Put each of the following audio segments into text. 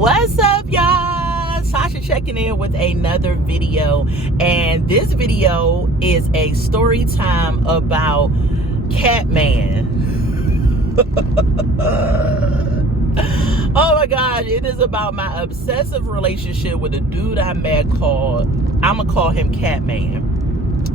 What's up, y'all? Sasha checking in with another video, and this video is a story time about Catman. Oh my gosh, it is about my obsessive relationship with a dude I met called, I'm gonna call him Catman.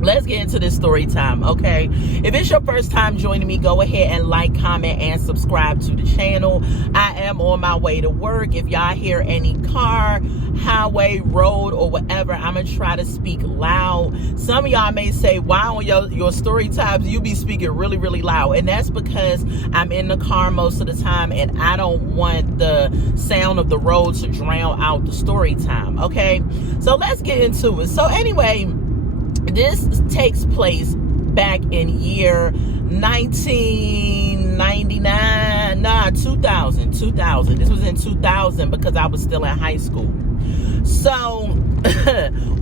Let's get into this story time, okay? If it's your first time joining me, go ahead and like, comment, and subscribe to the channel. I am on my way to work. If y'all hear any car, highway, road, or whatever, I'm gonna try to speak loud. Some of y'all may say, why on your story times you be speaking really, really loud? And that's because I'm in the car most of the time, and I don't want the sound of the road to drown out the story time, okay? So let's get into it. So anyway, this takes place back in year 1999, 2000. This was in 2000 because I was still in high school. So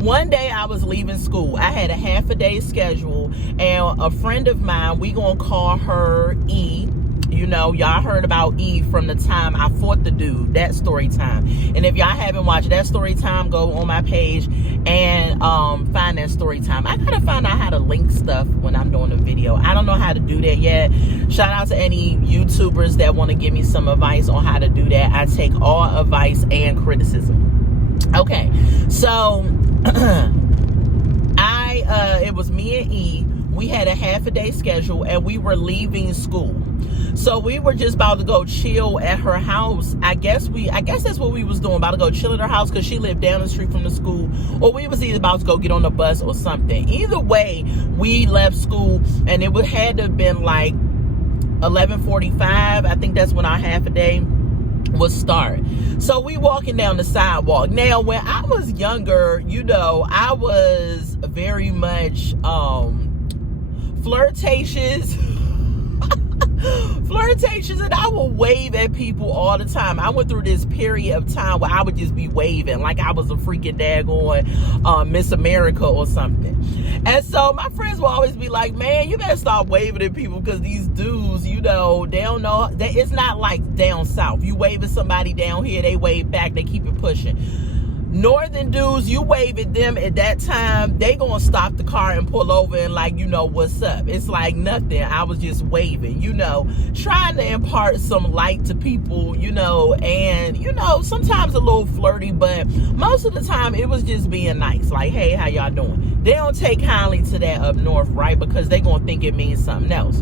one day I was leaving school. I had a half a day schedule, and a friend of mine, we gonna call her E. You know, y'all heard about E from the time I fought the dude, that story time. And if y'all haven't watched that story time, go on my page and find that story time. I gotta find out how to link stuff when I'm doing a video. I don't know how to do that yet. Shout out to any YouTubers that want to give me some advice on how to do that. I take all advice and criticism. Okay, so it was me and E. We had a half a day schedule, and we were leaving school. So we were just about to go chill at her house. I guess that's what we was doing, about to go chill at her house because she lived down the street from the school, or we was either about to go get on the bus or something. Either way, we left school, and it had to have been like 11:45. I think that's when our half a day would start. So we walking down the sidewalk. Now, when I was younger, you know, I was very much flirtatious, and I would wave at people all the time. I went through this period of time where I would just be waving like I was a freaking daggone Miss America or something. And so my friends will always be like, man, you better stop waving at people, because these dudes, you know, they don't know. It's not like down south. You wave at somebody down here, they wave back, they keep it pushing. Northern dudes, you wave at them at that time, they gonna stop the car and pull over and like, you know, what's up? It's like nothing. I was just waving, you know, trying to impart some light to people, you know, and, you know, sometimes a little flirty, but most of the time it was just being nice. Like, hey, how y'all doing? They don't take kindly to that up north, right? Because they gonna think it means something else.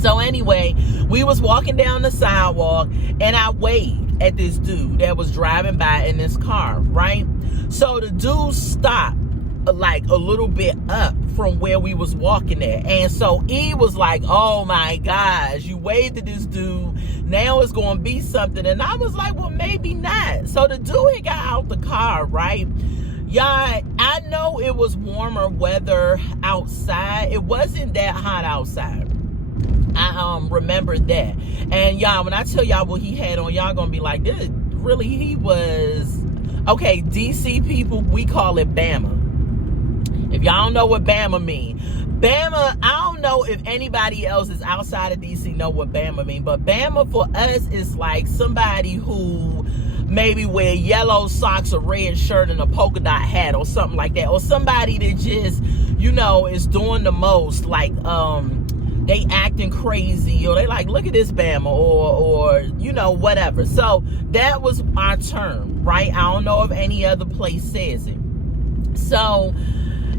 So anyway, we was walking down the sidewalk, and I waved at this dude that was driving by in this car, right? So the dude stopped like a little bit up from where we was walking at. And so E was like, oh my gosh, you waved at this dude, now it's gonna be something. And I was like, well, maybe not. So the dude had got out the car, right? Y'all, I know it was warmer weather outside. It wasn't that hot outside. I remember that. And y'all, when I tell y'all what he had on, y'all gonna be like, this really, he was okay. DC people, we call it Bama. If y'all don't know what Bama mean, Bama, I don't know if anybody else is outside of DC know what Bama mean, but Bama for us is like somebody who maybe wear yellow socks, a red shirt, and a polka dot hat or something like that, or somebody that just, you know, is doing the most, like they acting crazy, or they like, look at this Bama, or you know, whatever. So that was our term, right? I don't know if any other place says it. So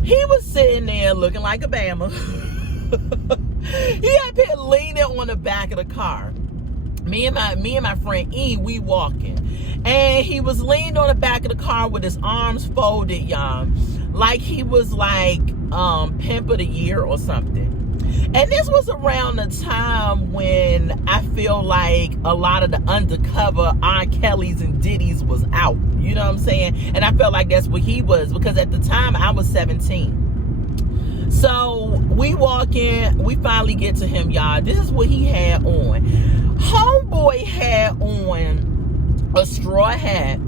he was sitting there looking like a Bama. He had been leaning on the back of the car. Me and my friend E, we walking, and he was leaned on the back of the car with his arms folded, y'all, like he was like pimp of the year or something. And this was around the time when I feel like a lot of the undercover R. Kelly's and Diddy's was out. You know what I'm saying? And I felt like that's what he was, because at the time I was 17. So we walk in, we finally get to him, y'all. This is what he had on. Homeboy had on a straw hat,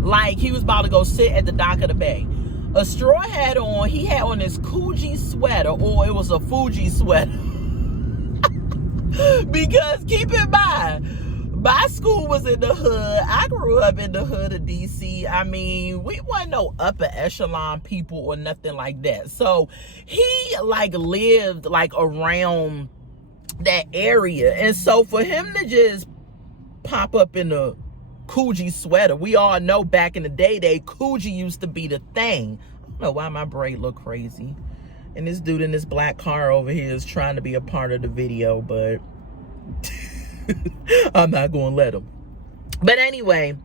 like he was about to go sit at the dock of the bay. A straw hat on. He had on this Coogee sweater, or it was a Fuji sweater. Because keep in mind, my school was in the hood. I grew up in the hood of DC. I mean, we weren't no upper echelon people or nothing like that. So he like lived like around that area. And so for him to just pop up in a Coogee sweater, we all know back in the day, Coogee used to be the thing. I don't know why my braid look crazy. And this dude in this black car over here is trying to be a part of the video, but I'm not going to let him. But anyway,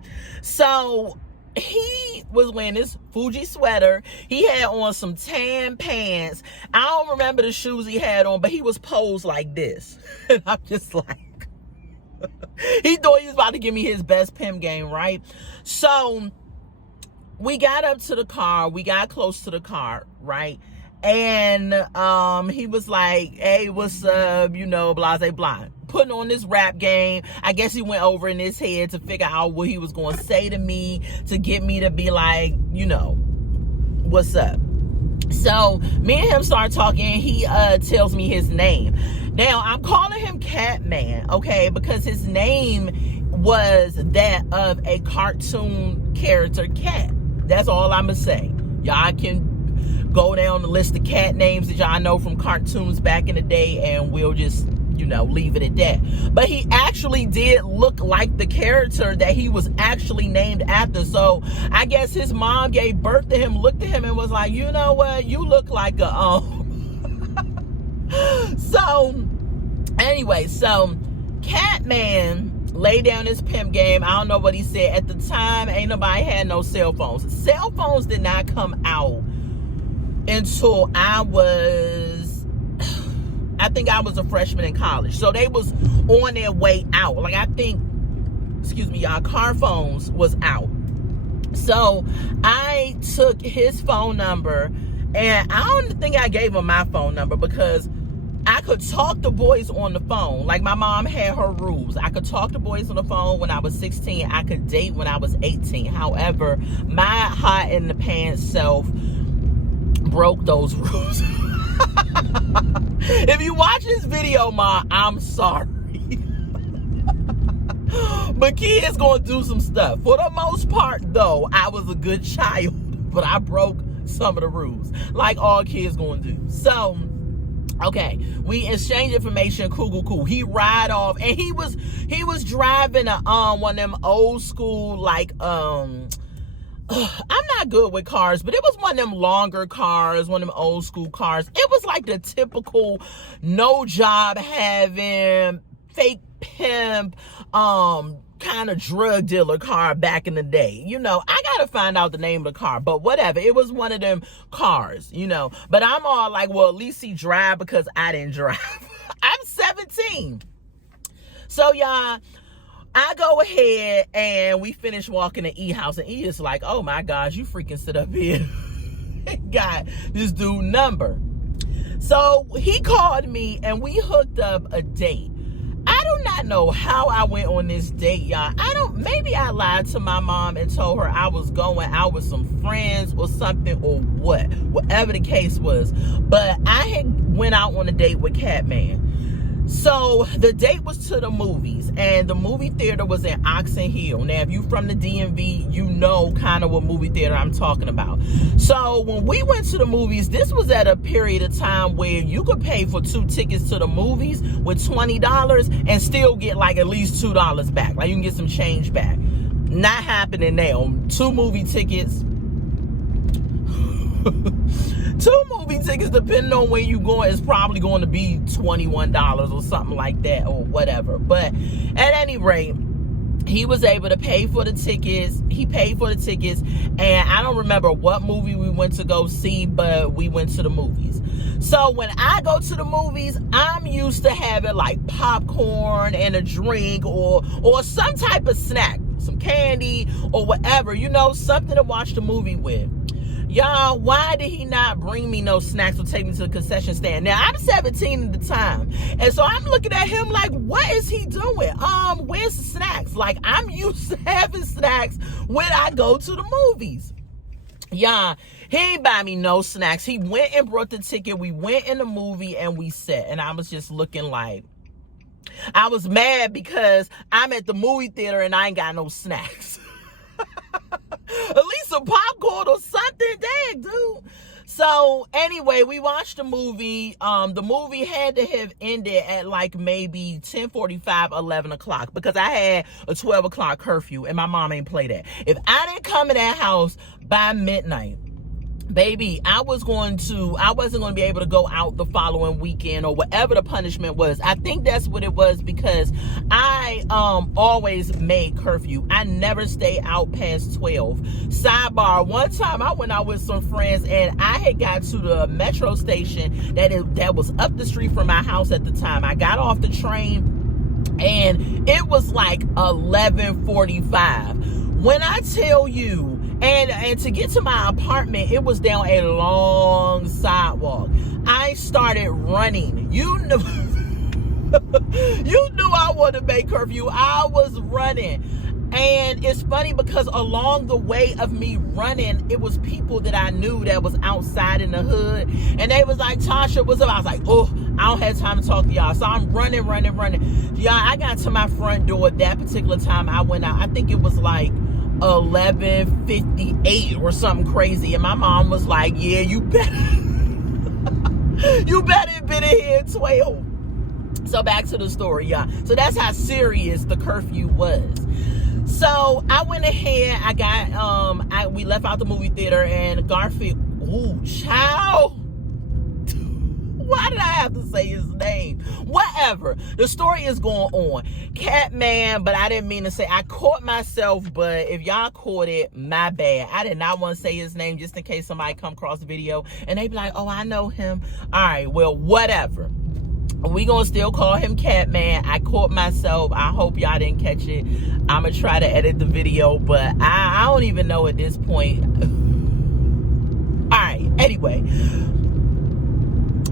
so he was wearing this Fuji sweater. He had on some tan pants. I don't remember the shoes he had on, but he was posed like this. And I'm just like, he thought he was about to give me his best pimp game, right? So we got up to the car. We got close to the car, right? And he was like, hey, what's up? You know, blah, blah, blah. Putting on this rap game. I guess he went over in his head to figure out what he was going to say to me to get me to be like, you know, what's up? So me and him start talking. He tells me his name. Now, I'm calling him Catman, okay, because his name was that of a cartoon character cat. That's all I'm going to say. Y'all can go down the list of cat names that y'all know from cartoons back in the day, and we'll just, you know, leave it at that. But he actually did look like the character that he was actually named after. So I guess his mom gave birth to him, looked at him and was like, you know what, you look like a so anyway, so Catman lay down his pimp game. I don't know what he said. At the time, ain't nobody had no cell phones. Cell phones did not come out until I think I was a freshman in college. So they was on their way out. Like, I think, excuse me, y'all, car phones was out. So I took his phone number, and I don't think I gave him my phone number because I could talk to boys on the phone. Like, my mom had her rules. I could talk to boys on the phone when I was 16. I could date when I was 18. However, my hot in the pants self broke those rules. If you watch this video, Ma, I'm sorry. But kids gonna do some stuff. For the most part, though, I was a good child, but I broke some of the rules, like all kids gonna do. So, okay, we exchange information. Cool. He ride off, and he was driving a one of them old school, like I'm not good with cars, but it was one of them longer cars, one of them old school cars. It was like the typical no job having, fake pimp, kind of drug dealer car back in the day. You know, I gotta find out the name of the car, but whatever. It was one of them cars, you know. But I'm all like, well, at least he drive, because I didn't drive. I'm 17. So, y'all, I go ahead and we finish walking to E house, and E is like, oh my gosh, you freaking sit up here. Got this dude number. So he called me and we hooked up a date. I do not know how I went on this date, y'all. Maybe I lied to my mom and told her I was going out with some friends or something, or whatever the case was. But I had went out on a date with Catman. So the date was to the movies, and the movie theater was in Oxon Hill. Now, if you from the DMV, you know kind of what movie theater I'm talking about. So when we went to the movies, this was at a period of time where you could pay for 2 tickets to the movies with $20 and still get like at least $2 back. Like, you can get some change back. Not happening now. 2 movie tickets. 2 movie tickets, depending on where you going, is probably going to be $21 or something like that, or whatever. But at any rate, he was able to pay for the tickets. He paid for the tickets, and I don't remember what movie we went to go see, but we went to the movies. So when I go to the movies, I'm used to having like popcorn and a drink, or some type of snack, some candy or whatever, you know, something to watch the movie with. Y'all, why did he not bring me no snacks or take me to the concession stand? Now, I'm 17 at the time. And so I'm looking at him like, what is he doing? Where's the snacks? Like, I'm used to having snacks when I go to the movies. Y'all, he ain't buy me no snacks. He went and brought the ticket. We went in the movie and we sat. And I was just looking like, I was mad because I'm at the movie theater and I ain't got no snacks. At least some popcorn or something. Dang, dude. So anyway, we watched the movie. The movie had to have ended at like maybe 10:45, 11 o'clock because I had a 12 o'clock curfew and my mom ain't play that. If I didn't come in that house by midnight, baby, I wasn't going to be able to go out the following weekend or whatever the punishment was. I think that's what it was because I always made curfew. I never stayed out past 12. Sidebar, one time I went out with some friends and I had got to the metro station that was up the street from my house at the time. I got off the train and it was like 11:45. When I tell you, and to get to my apartment, it was down a long sidewalk. I started running. You knew I wanted to make curfew. I was running. And it's funny because along the way of me running, it was people that I knew that was outside in the hood. And they was like, Tasha, what's up? I was like, oh, I don't have time to talk to y'all. So I'm running. Y'all, I got to my front door at that particular time I went out. I think it was like 11:58 or something crazy, and my mom was like, yeah, you better have been in here at 12. So back to the story, y'all. So that's how serious the curfew was. So I went ahead, we left out the movie theater, and Garfield, ooh, child, why did I have to say his name? Whatever. The story is going on. Catman, but I didn't mean to say. I caught myself, but if y'all caught it, my bad. I did not want to say his name just in case somebody come across the video and they be like, oh, I know him. All right, well, whatever. We gonna still call him Catman. I caught myself. I hope y'all didn't catch it. I'm gonna try to edit the video, but I don't even know at this point. All right, anyway.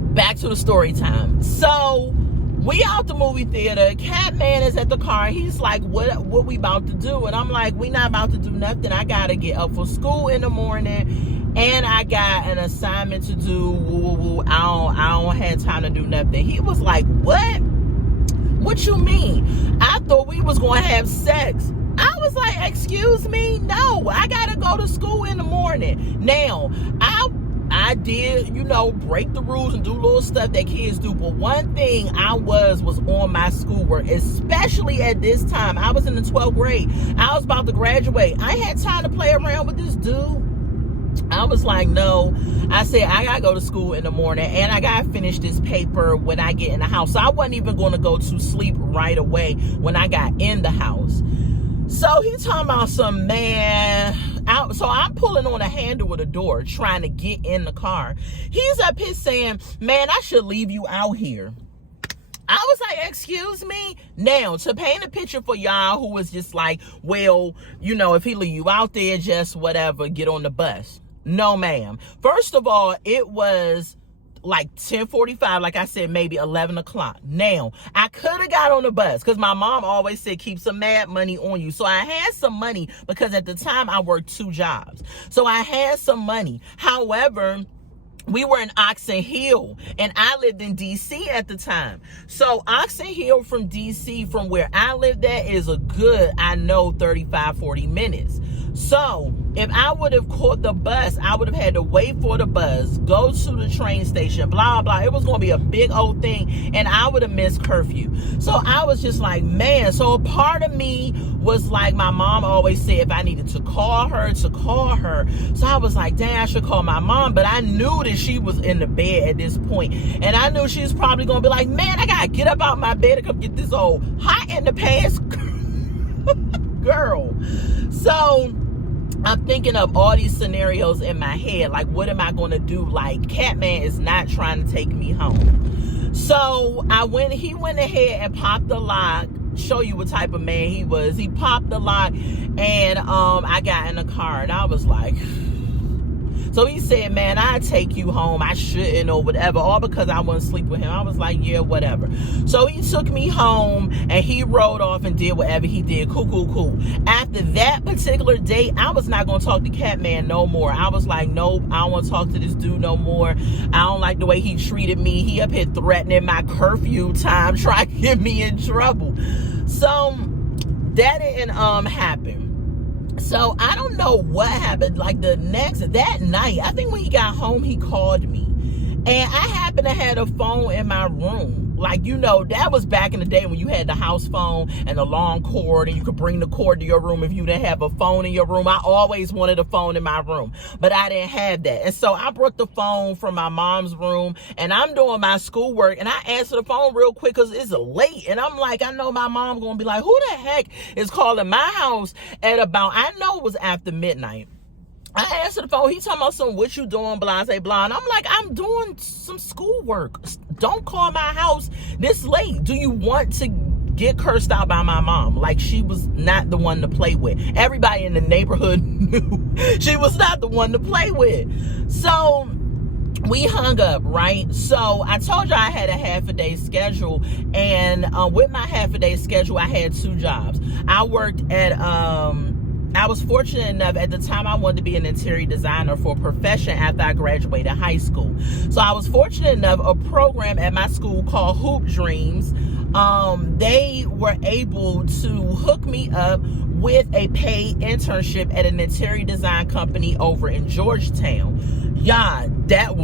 Back to the story time. So we out the movie theater. Catman is at the car. He's like, what we about to do? And I'm like, we not about to do nothing. I gotta get up for school in the morning, and I got an assignment to do. I don't have time to do nothing. He was like, what? What you mean? I thought we was gonna have sex. I was like, excuse me? No, I gotta go to school in the morning. Now, I did, break the rules and do little stuff that kids do. But one thing I was on my schoolwork, especially at this time. I was in the 12th grade. I was about to graduate. I had time to play around with this dude. I was like, no. I said, I got to go to school in the morning, and I got to finish this paper when I get in the house. So I wasn't even going to go to sleep right away when I got in the house. So he talking about some man. So I'm pulling on the handle of the door, trying to get in the car. He's up here saying, man, I should leave you out here. I was like, excuse me? Now, to paint a picture for y'all who was just like, well, if he leave you out there, just whatever, get on the bus. No, ma'am. First of all, it was like 10:45, like I said, maybe 11 o'clock. Now, I could have got on the bus because my mom always said, keep some mad money on you. So I had some money because at the time I worked 2 jobs. So I had some money. However, we were in Oxon Hill, and I lived in D.C. at the time. So Oxon Hill from D.C., from where I lived at, is a good, 35, 40 minutes. So if I would have caught the bus, I would have had to wait for the bus, go to the train station, blah, blah. It was going to be a big old thing, and I would have missed curfew. So I was just like, man. So a part of me was like, my mom always said if I needed to call her, to call her. So I was like, dang, I should call my mom. But I knew that she was in the bed at this point, and I knew she was probably going to be like, man, I got to get up out my bed and come get this old hot in the pants girl. So I'm thinking of all these scenarios in my head. Like, what am I going to do? Like, Catman is not trying to take me home. So he went ahead and popped the lock. Show you what type of man he was. He popped the lock, and I got in the car, and I was like, So he said, man, I'd take you home. I shouldn't or whatever, all because I wouldn't sleep with him. I was like, yeah, whatever. So he took me home and he rode off and did whatever he did. Cool. After that particular day, I was not going to talk to Catman no more. I was like, nope, I don't want to talk to this dude no more. I don't like the way he treated me. He up here threatening my curfew time, trying to get me in trouble. So that didn't happen. So I don't know what happened. Like that night, I think when he got home, he called me. And I happened to have a phone in my room. Like, that was back in the day when you had the house phone and the long cord, and you could bring the cord to your room if you didn't have a phone in your room. I always wanted a phone in my room, but I didn't have that. And so I brought the phone from my mom's room, and I'm doing my schoolwork, and I answer the phone real quick because it's late. And I'm like, I know my mom's going to be like, who the heck is calling my house at about, I know it was after midnight. I answered the phone. He talking about some, what you doing, blah, say blah. And I'm like, I'm doing some schoolwork. Don't call my house this late. Do you want to get cursed out by my mom? Like, she was not the one to play with. Everybody in the neighborhood knew she was not the one to play with. So we hung up, right? So I told you I had a half-a-day schedule, and with my half-a-day schedule, I had 2 jobs. I worked at I was fortunate enough at the time I wanted to be an interior designer for a profession after I graduated high school. So I was fortunate enough, a program at my school called Hoop Dreams, they were able to hook me up with a paid internship at an interior design company over in Georgetown. Yeah, it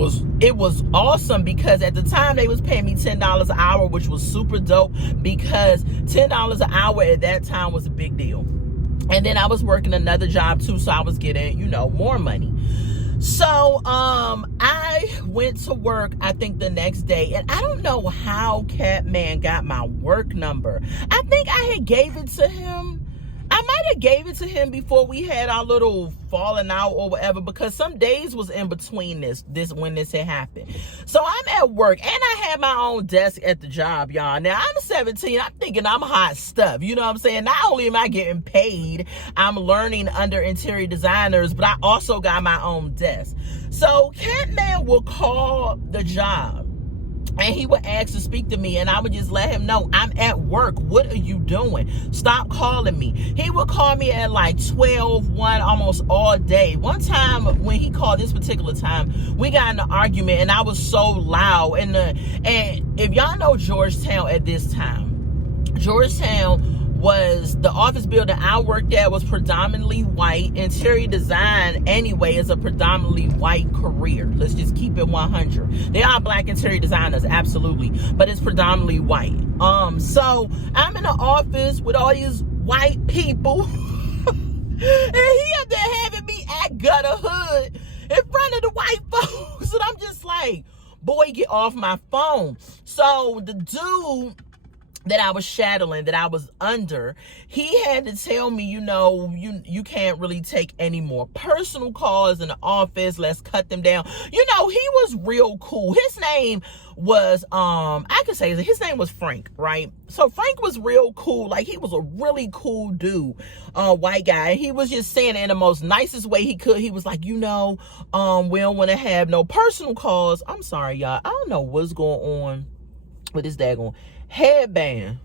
was awesome because at the time they was paying me $10 an hour, which was super dope because $10 an hour at that time was a big deal. And then I was working another job too, so I was getting, more money. So I went to work, I think the next day, and I don't know how Catman got my work number. I think I had gave it to him. I might have gave it to him before we had our little falling out or whatever, because some days was in between this when this had happened. So I'm at work and I had my own desk at the job, y'all. Now I'm 17. I'm thinking I'm hot stuff. You know what I'm saying? Not only am I getting paid, I'm learning under interior designers, but I also got my own desk. So Catman will call the job and he would ask to speak to me, and I would just let him know, I'm at work. What are you doing? Stop calling me. He would call me at like 12, 1, almost all day. One time when he called this particular time, we got in an argument, and I was so loud. And if y'all know Georgetown at this time, Georgetown was the office building I worked at was predominantly white. Interior design anyway is a predominantly white career. Let's just keep it 100. There are black interior designers, absolutely, but it's predominantly white. So I'm in the office with all these white people and he up there having me act gutter hood in front of the white folks, and I'm just like, boy, get off my phone. So the dude that I was shadowing, that I was under, he had to tell me, you can't really take any more personal calls in the office. Let's cut them down. He was real cool. His name was, I could say his name was Frank, right? So Frank was real cool. Like, he was a really cool dude, white guy. He was just saying it in the most nicest way he could. He was like, we don't want to have no personal calls. I'm sorry, y'all. I don't know what's going on with this daggone headband.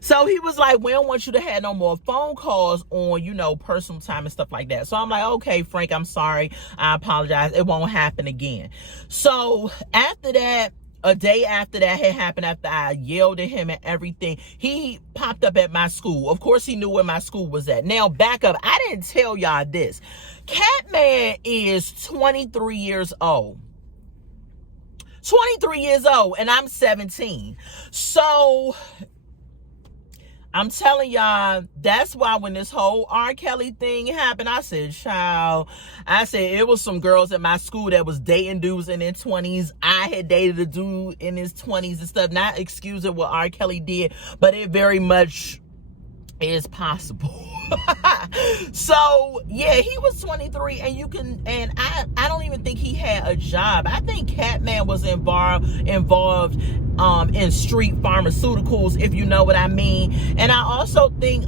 So he was like, we don't want you to have no more phone calls on, personal time and stuff like that. So I'm like, okay, Frank, I'm sorry. I apologize. It won't happen again. So after that, a day after that had happened, after I yelled at him and everything, he popped up at my school. Of course, he knew where my school was at. Now, back up. I didn't tell y'all this. Catman is 23 years old. 23 years old, and I'm 17. So I'm telling y'all, that's why when this whole R. Kelly thing happened, I said, child, it was some girls at my school that was dating dudes in their 20s. I had dated a dude in his 20s and stuff. Not excusing what R. Kelly did, but it very much is possible. So yeah, he was 23, and I don't even think he had a job. I think Catman was involved in street pharmaceuticals, if you know what I mean. And I also think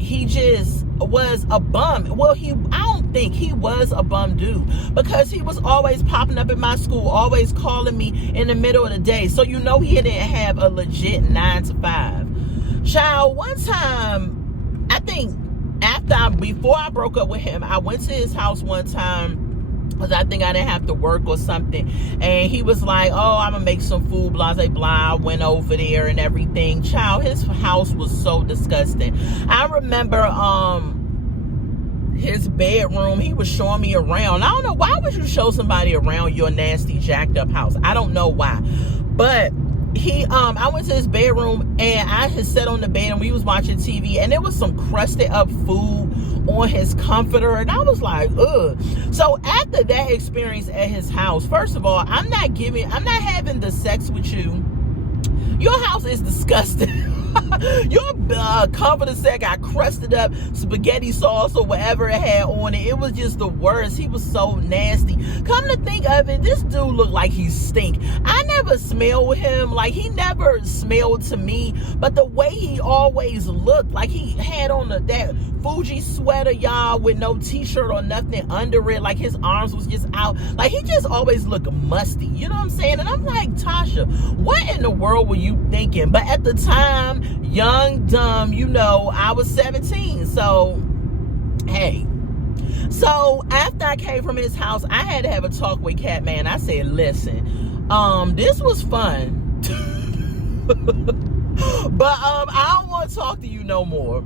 he just was a bum. Well, I don't think he was a bum dude, because he was always popping up in my school, always calling me in the middle of the day. So he didn't have a legit 9 to 5. Child, one time, I think before I broke up with him, I went to his house one time, because I think I didn't have to work or something. And he was like, oh, I'm going to make some food, blah, blah, blah. I went over there and everything. Child, his house was so disgusting. I remember his bedroom, he was showing me around. I don't know, why would you show somebody around your nasty, jacked up house? I don't know why. But I went to his bedroom, and I had sat on the bed, and we was watching TV, and there was some crusted up food on his comforter, and I was like, ugh. So after that experience at his house, first of all, I'm not having the sex with you. Your house is disgusting. Your comforter set got crusted up spaghetti sauce or whatever it had on it. It was just the worst. He was so nasty. Come to think of it, this dude looked like he stink. I never smelled him. Like, he never smelled to me, but the way he always looked, like he had on that Fuji sweater, y'all, with no t-shirt or nothing under it. Like, his arms was just out. Like, he just always looked musty. You know what I'm saying? And I'm like, Tasha, what in the world were you thinking? But at the time, young, dumb, I was 17. So, hey. So, after I came from his house, I had to have a talk with Catman. I said, listen, this was fun. But I don't want to talk to you no more.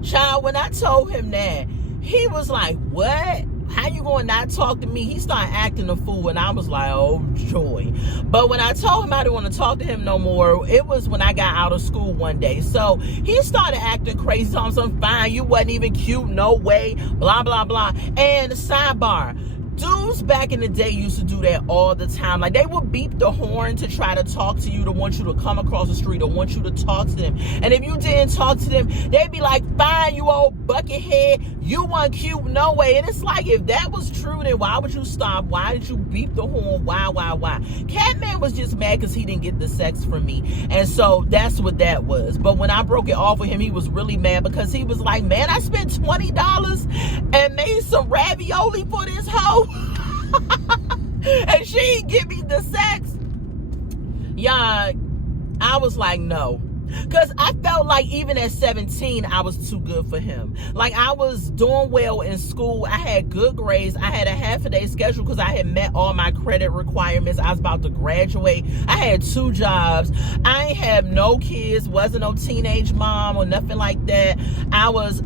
Child, when I told him that, he was like, what? How you going to not talk to me? He started acting a fool, and I was like, oh, joy. But when I told him I didn't want to talk to him no more, it was when I got out of school one day. So he started acting crazy, telling me, I'm fine, you wasn't even cute, no way, blah, blah, blah. And sidebar, dudes back in the day used to do that all the time. Like, they would beep the horn to try to talk to you, to want you to come across the street, or want you to talk to them. And if you didn't talk to them, they'd be like, fine, you old buckethead, you weren't cute, no way. And it's like, if that was true, then why would you stop? Why did you beep the horn? Why? Catman was just mad because he didn't get the sex from me. And so that's what that was. But when I broke it off with him, he was really mad, because he was like, man, I spent $20 and made some ravioli for this hoe. And she ain't give me the sex. Yeah, I was like, no. Because I felt like even at 17, I was too good for him. Like, I was doing well in school. I had good grades. I had a half-a-day schedule because I had met all my credit requirements. I was about to graduate. I had 2 jobs. I ain't have no kids. Wasn't no teenage mom or nothing like that. I was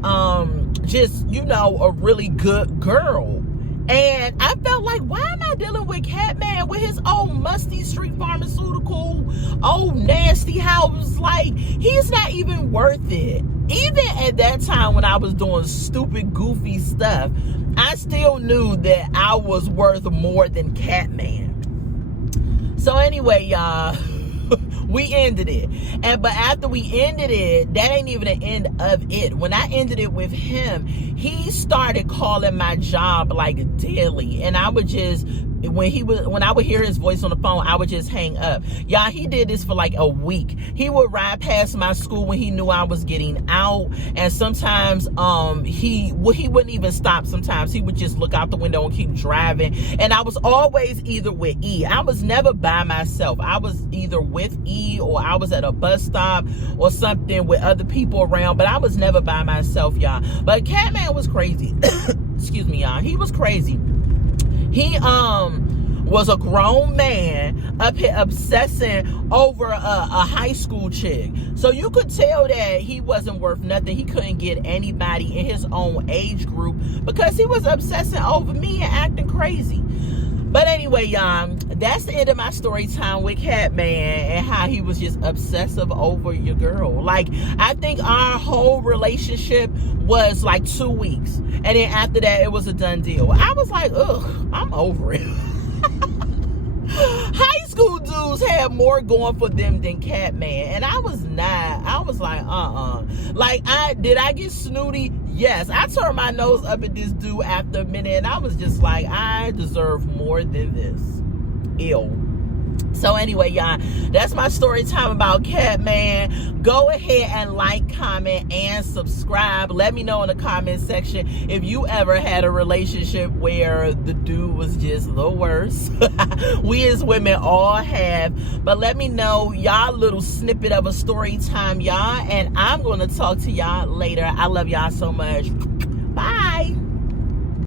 just, a really good girl. And I felt like, why am I dealing with Catman with his old musty street pharmaceutical, old nasty house? Like, he's not even worth it. Even at that time when I was doing stupid, goofy stuff, I still knew that I was worth more than Catman. So anyway, y'all, we ended it. But after we ended it, that ain't even the end of it. When I ended it with him, he started calling my job like daily, and I would just, when I would hear his voice on the phone, I would just hang up. Y'all, he did this for like a week. He would ride past my school when he knew I was getting out, and sometimes he wouldn't even stop. Sometimes he would just look out the window and keep driving, and I was always either with E. I was never by myself. I was either with E, or I was at a bus stop or something with other people around, but I was never by myself, y'all. But Catman was crazy. Excuse me, y'all. He was crazy. He was a grown man up here obsessing over a high school chick. So you could tell that he wasn't worth nothing. He couldn't get anybody in his own age group because he was obsessing over me and acting crazy. But anyway, y'all, that's the end of my story time with Catman and how he was just obsessive over your girl. Like, I think our whole relationship was like 2 weeks. And then after that, it was a done deal. I was like, ugh, I'm over it. High school dudes had more going for them than Catman, and I was not. I was like, Like, did I get snooty? Yes. I turned my nose up at this dude after a minute, and I was just like, I deserve more than this. Ew. So anyway, y'all, that's my story time about Catman. Go ahead and like, comment, and subscribe. Let me know in the comment section if you ever had a relationship where the dude was just the worst. We as women all have. But let me know y'all little snippet of a story time, y'all. And I'm going to talk to y'all later. I love y'all so much.